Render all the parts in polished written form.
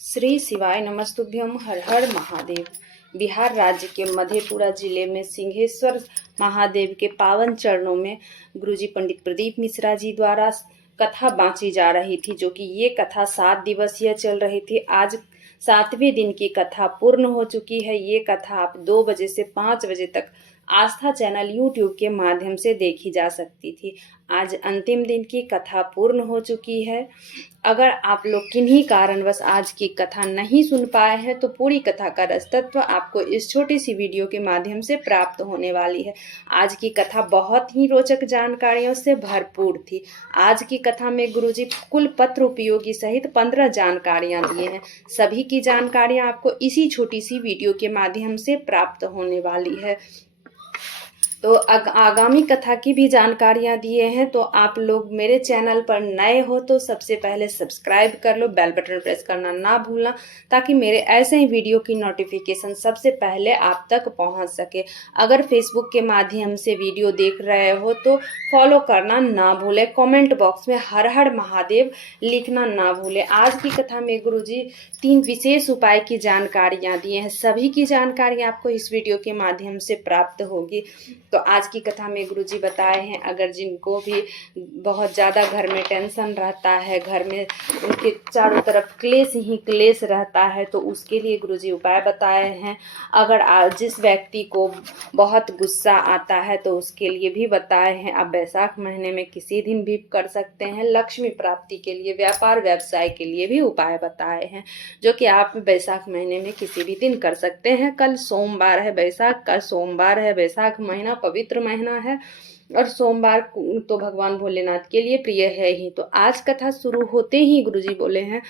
श्री शिवाय नमस्तुभ्यम। हर हर महादेव। बिहार राज्य के मधेपुरा जिले में सिंहेश्वर महादेव के पावन चरणों में गुरुजी पंडित प्रदीप मिश्रा जी द्वारा कथा बाँची जा रही थी, जो कि ये कथा 7 दिवसीय चल रही थी। आज 7वें दिन की कथा पूर्ण हो चुकी है। ये कथा आप 2 बजे से 5 बजे तक आस्था चैनल यूट्यूब के माध्यम से देखी जा सकती थी। आज अंतिम दिन की कथा पूर्ण हो चुकी है। अगर आप लोग किन्हीं कारणवश आज की कथा नहीं सुन पाए हैं तो पूरी कथा का रसतत्व आपको इस छोटी सी वीडियो के माध्यम से प्राप्त होने वाली है। आज की कथा बहुत ही रोचक जानकारियों से भरपूर थी। आज की कथा में गुरुजी कुल पत्र उपयोगी सहित 15 जानकारियां दिए हैं। सभी की जानकारियां आपको इसी छोटी सी वीडियो के माध्यम से प्राप्त होने वाली है। तो आगामी कथा की भी जानकारियां दिए हैं। तो आप लोग मेरे चैनल पर नए हो तो सबसे पहले सब्सक्राइब कर लो, बेल बटन प्रेस करना ना भूलना, ताकि मेरे ऐसे ही वीडियो की नोटिफिकेशन सबसे पहले आप तक पहुंच सके। अगर फेसबुक के माध्यम से वीडियो देख रहे हो तो फॉलो करना ना भूले। कमेंट बॉक्स में हर हर महादेव लिखना ना भूले। आज की कथा में गुरुजी 3 विशेष उपाय की जानकारियाँ दिए हैं। सभी की जानकारियाँ आपको इस वीडियो के माध्यम से प्राप्त होगी। तो आज की कथा में गुरुजी बताए हैं, अगर जिनको भी बहुत ज़्यादा घर में टेंशन रहता है, घर में उनके चारों तरफ क्लेश ही क्लेश रहता है, तो उसके लिए गुरुजी उपाय बताए हैं। अगर जिस व्यक्ति को बहुत गुस्सा आता है तो उसके लिए भी बताए हैं। आप बैसाख महीने में किसी दिन भी कर सकते हैं। लक्ष्मी प्राप्ति के लिए, व्यापार व्यवसाय के लिए भी उपाय बताए हैं, जो कि आप बैसाख महीने में किसी भी दिन कर सकते हैं। कल सोमवार है, बैसाख का सोमवार है। बैसाख महीना पवित्र महीना है और सोमवार तो भगवान भोलेनाथ के लिए प्रिय है ही। तो आज कथा शुरू होते ही गुरुजी बोले हैं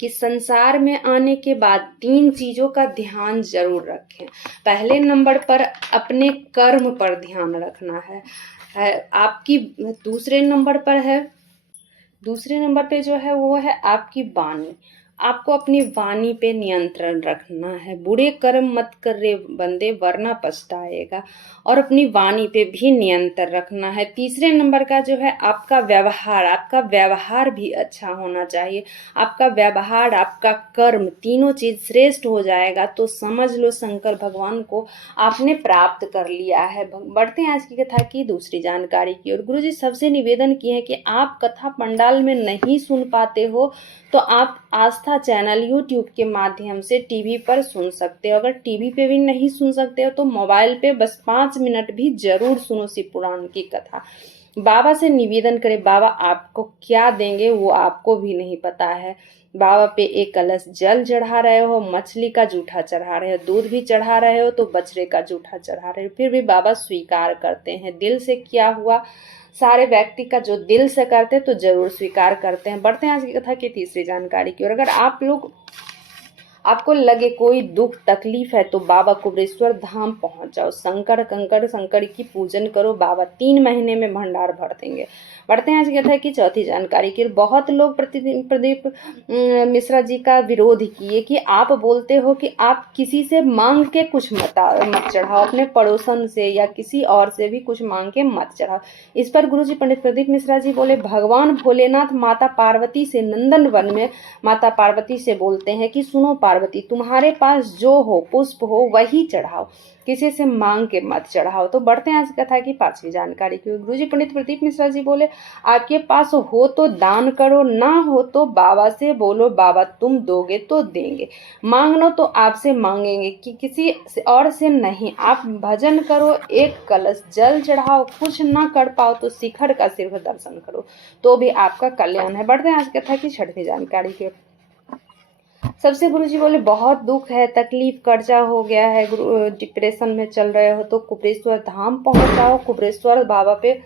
कि संसार में आने के बाद 3 चीजों का ध्यान जरूर रखें। पहले नंबर पर अपने कर्म पर ध्यान रखना है आपकी। दूसरे नंबर पे जो है वो है आपकी वाणी। आपको अपनी वाणी पे नियंत्रण रखना है। बुरे कर्म मत कर रे बंदे, वरना पछताएगा। और अपनी वाणी पे भी नियंत्रण रखना है। तीसरे नंबर का जो है आपका व्यवहार भी अच्छा होना चाहिए। आपका व्यवहार, आपका कर्म, तीनों चीज श्रेष्ठ हो जाएगा तो समझ लो शंकर भगवान को आपने प्राप्त कर लिया है। बढ़ते हैं आज की कथा की दूसरी जानकारी की ओर। गुरुजी सबसे निवेदन किए हैं कि आप कथा पंडाल में नहीं सुन पाते हो तो आप आस्था चैनल यूट्यूब के माध्यम से टीवी पर सुन सकते हो। अगर टीवी पे भी नहीं सुन सकते हो तो मोबाइल पे बस 5 मिनट भी जरूर सुनो शिव पुराण की कथा। बाबा से निवेदन करें, बाबा आपको क्या देंगे वो आपको भी नहीं पता है। बाबा पे एक कलश जल चढ़ा रहे हो, मछली का जूठा चढ़ा रहे हो, दूध भी चढ़ा रहे हो तो बछड़े का जूठा चढ़ा रहे हो, फिर भी बाबा स्वीकार करते हैं। दिल से किया हुआ सारे व्यक्ति का जो दिल से करते तो जरूर स्वीकार करते हैं। बढ़ते हैं आज की कथा की तीसरी जानकारी की ओर। अगर आपको लगे कोई दुख तकलीफ है तो बाबा कुबेरेश्वर धाम पहुंच जाओ। शंकर की पूजन करो। बाबा 3 महीने में भंडार भर देंगे। बढ़ते हैं आज की कथा की चौथी जानकारी की। बहुत लोग प्रदीप मिश्रा जी का विरोध किए कि आप बोलते हो कि आप किसी से मांग के कुछ मत चढ़ाओ, अपने पड़ोसन से या किसी और से भी कुछ मांग के मत चढ़ाओ। इस पर गुरुजी पंडित प्रदीप मिश्रा जी बोले, भगवान भोलेनाथ माता पार्वती से नंदन वन में माता पार्वती से बोलते हैं कि सुनो पार्वती, तुम्हारे पास जो हो पुष्प हो वही चढ़ाओ, किसी से मांग के मत चढ़ाओ। तो बढ़ते हैं आज कथा की 5वीं जानकारी की। गुरुजी पंडित प्रदीप मिश्रा जी बोले, आपके पास हो तो दान करो, ना हो तो बाबा से बोलो, बाबा तुम दोगे तो देंगे। मांगना तो आपसे मांगेंगे कि किसी और से नहीं। आप भजन करो, एक कलश जल चढ़ाओ, कुछ ना कर पाओ तो शिखर का सिर्फ दर्शन करो तो भी आपका कल्याण है। बढ़ते हैं आज कथा की 6वीं जानकारी की। सबसे गुरुजी बोले, बहुत दुख है, तकलीफ, कर्जा हो गया है, डिप्रेशन में चल रहे हो तो कुबेरेश्वर धाम पहुंच जाओ। कुबेरेश्वर बाबा पे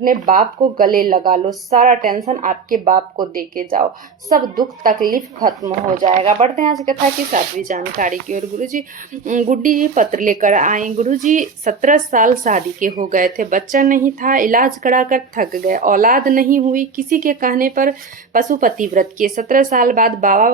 अपने बाप को गले लगा लो। सारा टेंशन आपके बाप को दे के जाओ, सब दुख तकलीफ खत्म हो जाएगा। बढ़ते हैं आज कथा की 7वीं जानकारी की ओर। गुरुजी गुड्डी जी पत्र लेकर आए। गुरुजी 17 साल शादी के हो गए थे, बच्चा नहीं था, इलाज कराकर थक गए, औलाद नहीं हुई। किसी के कहने पर पशुपति व्रत किए। 17 साल बाद बाबा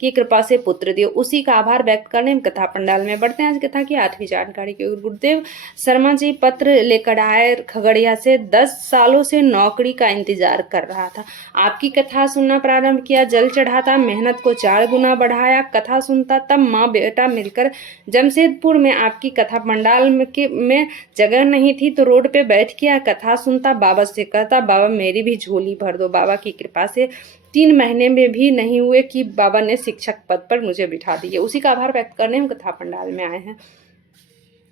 की कृपा से पुत्र दिए, उसी का आभार व्यक्त करने में कथा पंडाल में। बढ़ते हैं आज कथा की 8वीं जानकारी की ओर। गुरुदेव शर्मा जी पत्र लेकर आए खगड़िया से। 10 सालों से नौकरी का इंतजार कर रहा था। आपकी कथा सुनना प्रारंभ किया, जल चढ़ाता, मेहनत को 4 गुना बढ़ाया। कथा सुनता, तब माँ बेटा मिलकर जमशेदपुर में आपकी कथा पंडाल में जगह नहीं थी तो रोड पे बैठ के कथा सुनता। बाबा से कहता, बाबा मेरी भी झोली भर दो। बाबा की कृपा से 3 महीने में भी नहीं हुए कि बाबा ने शिक्षक पद पर मुझे बिठा दिए। उसी का आभार व्यक्त करने हम कथा पंडाल में आए हैं।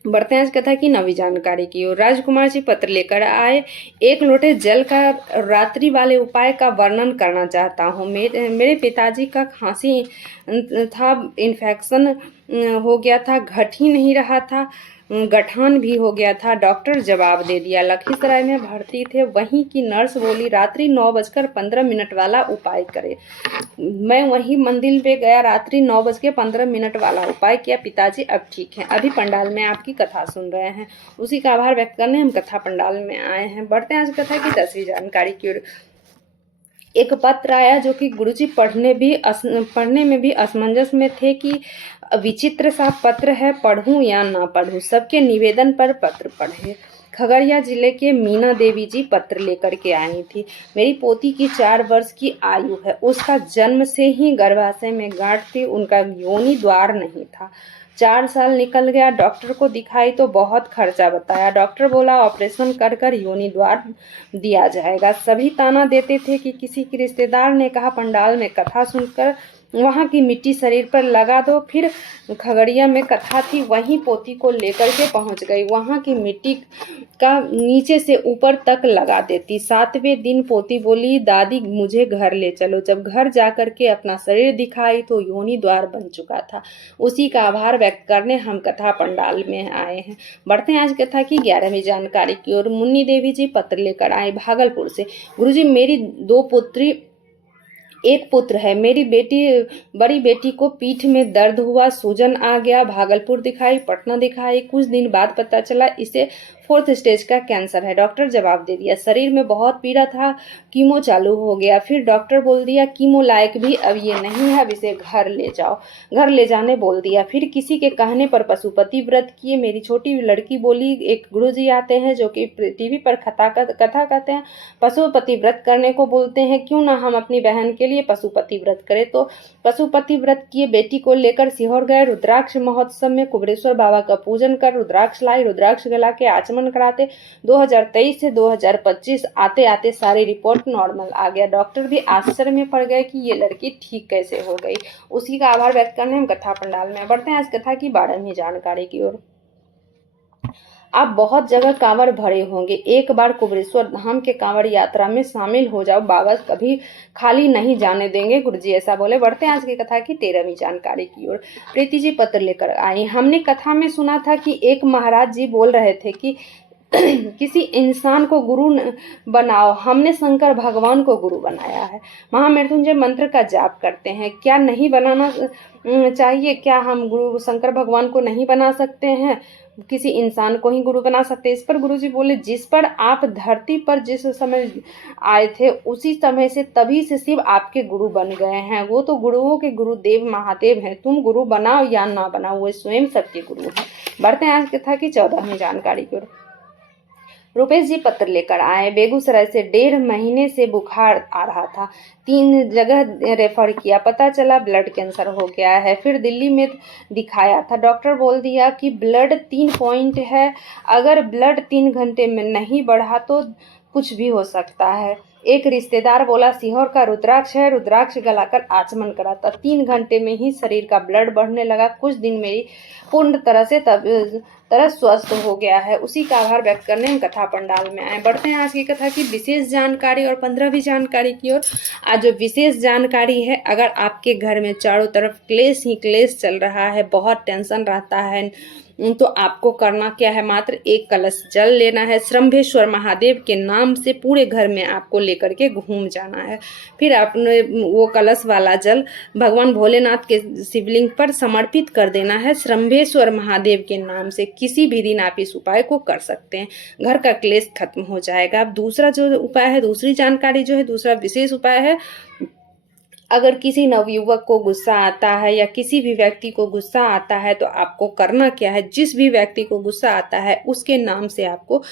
बढ़ते हैं आज कथा की नवी जानकारी की ओर। राजकुमार जी पत्र लेकर आए। 1 लोटे जल का रात्रि वाले उपाय का वर्णन करना चाहता हूँ। मेरे पिताजी का खांसी था, इन्फेक्शन हो गया था, घट ही नहीं रहा था, गठान भी हो गया था। डॉक्टर जवाब दे दिया। लखीसराय में भर्ती थे। वहीं की नर्स बोली, रात्रि 9:15 वाला उपाय करे। मैं वहीं मंदिर पे गया, रात्रि 9:15 वाला उपाय किया। पिताजी अब ठीक हैं। अभी पंडाल में आपकी कथा सुन रहे हैं। उसी का आभार व्यक्त करने हम कथा पंडाल में आए हैं। बढ़ते हैं आज कथा की 10वीं जानकारी की ओर। एक पत्र आया जो कि गुरुजी पढ़ने में भी असमंजस में थे कि विचित्र सा पत्र है, पढ़ूं या ना पढ़ूं। सबके निवेदन पर पत्र पढ़े। खगड़िया जिले के मीना देवी जी पत्र लेकर के आई थी। मेरी पोती की 4 वर्ष की आयु है। उसका जन्म से ही गर्भाशय में गांठ थी, उनका योनि द्वार नहीं था। 4 साल निकल गया। डॉक्टर को दिखाई तो बहुत खर्चा बताया। डॉक्टर बोला ऑपरेशन कर कर योनि द्वार दिया जाएगा। सभी ताना देते थे कि किसी के रिश्तेदार ने कहा पंडाल में कथा सुनकर वहाँ की मिट्टी शरीर पर लगा दो। फिर खगड़िया में कथा थी, वहीं पोती को लेकर के पहुँच गई। वहाँ की मिट्टी का नीचे से ऊपर तक लगा देती। 7वें दिन पोती बोली, दादी मुझे घर ले चलो। जब घर जाकर के अपना शरीर दिखाई तो योनि द्वार बन चुका था। उसी का आभार व्यक्त करने हम कथा पंडाल में आए हैं। बढ़ते हैं आज कथा की 11वीं जानकारी की ओर। मुन्नी देवी जी पत्र लेकर आए भागलपुर से। गुरुजी मेरी 2 पुत्री 1 पुत्र है। मेरी बड़ी बेटी को पीठ में दर्द हुआ, सूजन आ गया। भागलपुर दिखाई, पटना दिखाई। कुछ दिन बाद पता चला इसे 4th स्टेज का कैंसर है। डॉक्टर जवाब दे दिया। शरीर में बहुत पीड़ा था, कीमो चालू हो गया। फिर डॉक्टर बोल दिया कीमो लायक भी अब ये नहीं है, अब इसे घर ले जाओ। घर ले जाने बोल दिया। फिर किसी के कहने पर पशुपति व्रत किए। मेरी छोटी लड़की बोली, एक गुरुजी आते हैं जो कि टीवी पर कथा कहते हैं, पशुपति व्रत करने को बोलते हैं, क्यों ना हम अपनी बहन के लिए पशुपति व्रत करें। तो पशुपति व्रत किए। बेटी को लेकर सीहोर गए। रुद्राक्ष महोत्सव में कुबेरेश्वर बाबा का पूजन कर रुद्राक्ष लाई। रुद्राक्ष गला के आचमन कराते। 2023 से 2025 आते आते सारी रिपोर्ट नॉर्मल आ गया। डॉक्टर भी आश्चर्य में पड़ गए कि ये लड़की ठीक कैसे हो गई। उसी का आभार व्यक्त करने हम कथा पंडाल में बढ़ते हैं आज कथा की 12वीं जानकारी की ओर। आप बहुत जगह कांवड़ भरे होंगे। एक बार कुबेरेश्वर धाम के कांवड़ यात्रा में शामिल हो जाओ, बाबा कभी खाली नहीं जाने देंगे। गुरुजी ऐसा बोले। बढ़ते हैं आज की कथा की 13वीं जानकारी की ओर। प्रीति जी पत्र लेकर आई। हमने कथा में सुना था कि एक महाराज जी बोल रहे थे कि किसी इंसान को गुरु बनाओ। हमने शंकर भगवान को गुरु बनाया है। महामृत्युंजय मंत्र का जाप करते हैं। क्या नहीं बनाना चाहिए? क्या हम गुरु शंकर भगवान को नहीं बना सकते हैं? किसी इंसान को ही गुरु बना सकते हैं। इस पर गुरुजी बोले, जिस पर आप धरती पर जिस समय आए थे उसी समय से तभी से शिव आपके गुरु बन गए हैं। वो तो गुरुओं के गुरुदेव महादेव हैं। तुम गुरु बनाओ या ना बनाओ, वो स्वयं सबके गुरु हैं। बढ़ते हैं आज कथा की 14वीं जानकारी की ओर। रुपेश जी पत्र लेकर आए। बेगूसराय से 1.5 महीने से बुखार आ रहा था। 3 जगह रेफर किया, पता चला ब्लड कैंसर हो गया है। फिर दिल्ली में दिखाया था। डॉक्टर बोल दिया कि ब्लड 3 पॉइंट है, अगर ब्लड 3 घंटे में नहीं बढ़ा तो कुछ भी हो सकता है। एक रिश्तेदार बोला सीहोर का रुद्राक्ष है, रुद्राक्ष गलाकर आचमन करा था। 3 घंटे में ही शरीर का ब्लड बढ़ने लगा। कुछ दिन मेरी पूर्ण तरह स्वस्थ हो गया है। उसी का आभार व्यक्त करने हम कथा पंडाल में आए। बढ़ते हैं आज की कथा की विशेष जानकारी और 15वीं जानकारी की ओर। आज जो विशेष जानकारी है, अगर आपके घर में चारों तरफ क्लेश ही क्लेश चल रहा है, बहुत टेंशन रहता है, तो आपको करना क्या है, मात्र 1 कलश जल लेना है। श्रम्भेश्वर महादेव के नाम से पूरे घर में आपको लेकर के घूम जाना है। फिर आपने वो कलश वाला जल भगवान भोलेनाथ के शिवलिंग पर समर्पित कर देना है। श्रम्भेश्वर महादेव के नाम से किसी भी दिन आप इस उपाय को कर सकते हैं, घर का क्लेश खत्म हो जाएगा। अब दूसरा जो उपाय है, दूसरी जानकारी जो है, दूसरा विशेष उपाय है, अगर किसी नवयुवक को गुस्सा आता है या किसी भी व्यक्ति को गुस्सा आता है तो आपको करना क्या है, जिस भी व्यक्ति को गुस्सा आता है उसके नाम से आपको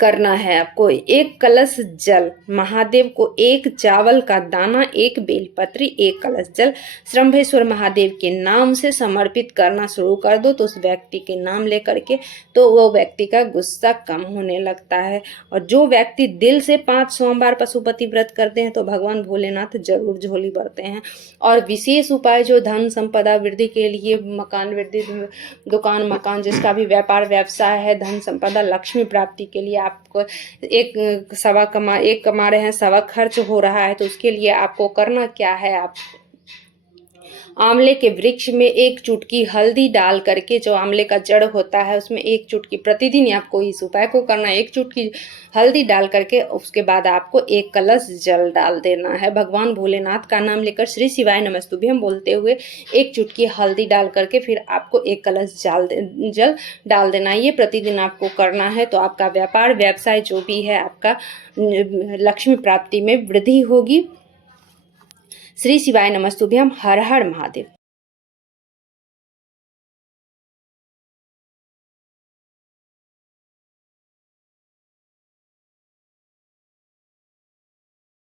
करना है आपको। 1 कलश जल, महादेव को 1 चावल का दाना, 1 बेलपत्री, 1 कलश जल शंभेश्वर महादेव के नाम से समर्पित करना शुरू कर दो। तो उस व्यक्ति के नाम लेकर के तो वो व्यक्ति का गुस्सा कम होने लगता है। और जो व्यक्ति दिल से 5 सोमवार पशुपति व्रत करते हैं तो भगवान भोलेनाथ जरूर झोली भरते हैं। और विशेष उपाय जो धन संपदा वृद्धि के लिए, मकान वृद्धि, दुकान मकान जिसका भी व्यापार व्यवसाय है, धन संपदा लक्ष्मी प्राप्ति के लिए आपको एक कमा रहे हैं, सवा खर्च हो रहा है, तो उसके लिए आपको करना क्या है, आप आंवले के वृक्ष में 1 चुटकी हल्दी डाल करके, जो आंवले का जड़ होता है उसमें 1 चुटकी, प्रतिदिन आपको इस उपाय को करना है। 1 चुटकी हल्दी डाल करके उसके बाद आपको 1 कलश जल डाल देना है। भगवान भोलेनाथ का नाम लेकर श्री शिवाय नमस्तुभ्यम बोलते हुए 1 चुटकी हल्दी डाल करके फिर आपको 1 कलश जल डाल देना है। ये प्रतिदिन आपको करना है। तो आपका व्यापार व्यवसाय जो भी है, आपका लक्ष्मी प्राप्ति में वृद्धि होगी। श्री शिवाय नमस्तुभ्यम। हर हर महादेव।